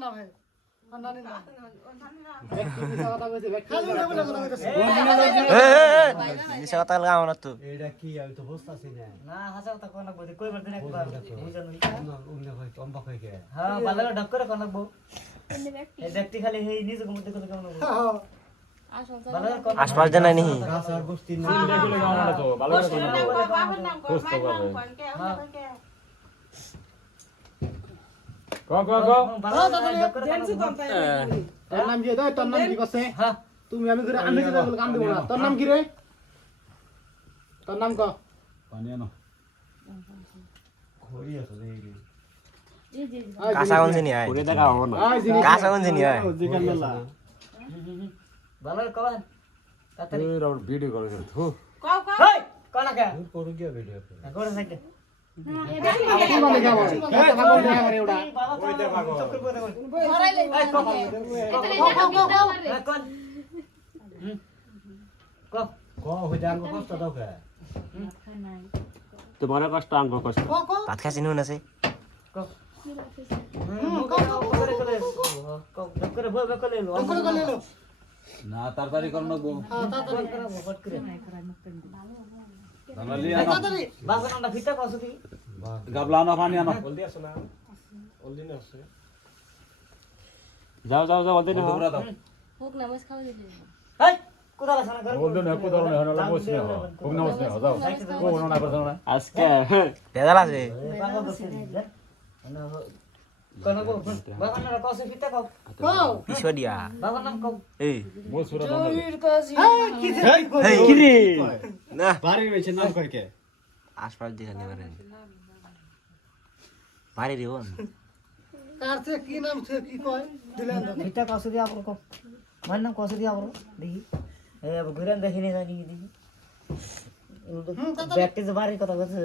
না ভাই নানি না মিছা কথা লাগাও না তো এটা কি আমি তো বুঝতাছি না না হাসা কথা কোন বলি কইবার দিন একবার বুঝানো উমনে কই কম্বা কই কে হ্যাঁ ভালো ঢক করে কোন বউ এই ব্যক্তি খালি হেই নিজে মধ্যে কথা কেমন বউ আশপাশ জানা নি গাছ আর বস্তি না দেখলে গাও না তো ভালো করে ক তোর নাম কি তোর নাম কি কছে হ্যাঁ তুমি আমি করে আমি যেটা বল কাম দেব না তোর নাম কি রে তোর নাম ক পানি আনো খড়ি আছে রে কাঁচা গঞ্জি নি আয় করে দেখাও না কাঁচা গঞ্জি নি আয় জিকান মেলা ভালো কবান তাড়াতাড়ি এই রাউন্ড ভিডিও করে থু হেই কোন কা করু গিয়া ভিডিও করে সাইডে কি বলে যাবো এটা ভাগো না আমার এওড়া ওই দে ভাগো চক্কর করে কোন ক ক হই জানবো কষ্ট দাও কে তোমার কষ্ট আঙ্গ কষ্ট ভাত খাসি নুন আছে ক করে করে ঢক করে বউ করে লো করে করে লো না তাড়াতাড়ি কর নবো হ্যাঁ তাড়াতাড়ি ফট করে দালালি আনো তাড়াতাড়ি বাসনটা ফিটা কসু দি গাবলা আনো পানি আনো জলদি আসো না জলদি না আসে যাও যাও যাও ওদের দাও হোক না বস খাওয়া দিলে হেই কোদাল আছে না ঘরে বলদো না কোদাল না হলো বসনে হ খুব না বসনে হ যাও ও না করছ না আজকে ভেজাল আছে বাবা দছে না কোন বউ বাবানরা কসু ফিটা কও পিছু দিয়া বাবার নাম কও এই বল সুরা দাও হেই কি রে না বাড়ির বেছে নাম কই কে আশপাশ দেখা নি পারেন পারে রে ওন কার থেকে কি নাম থেকে কি কয় দিলেন তো ফিটা কসু দিয়া আপর কও মান নাম কসু দিয়া আপর দেখি এই अब ঘুরেন দেখিনি জানি দেখি ব্যক্তি যে বাড়ির কথা কথা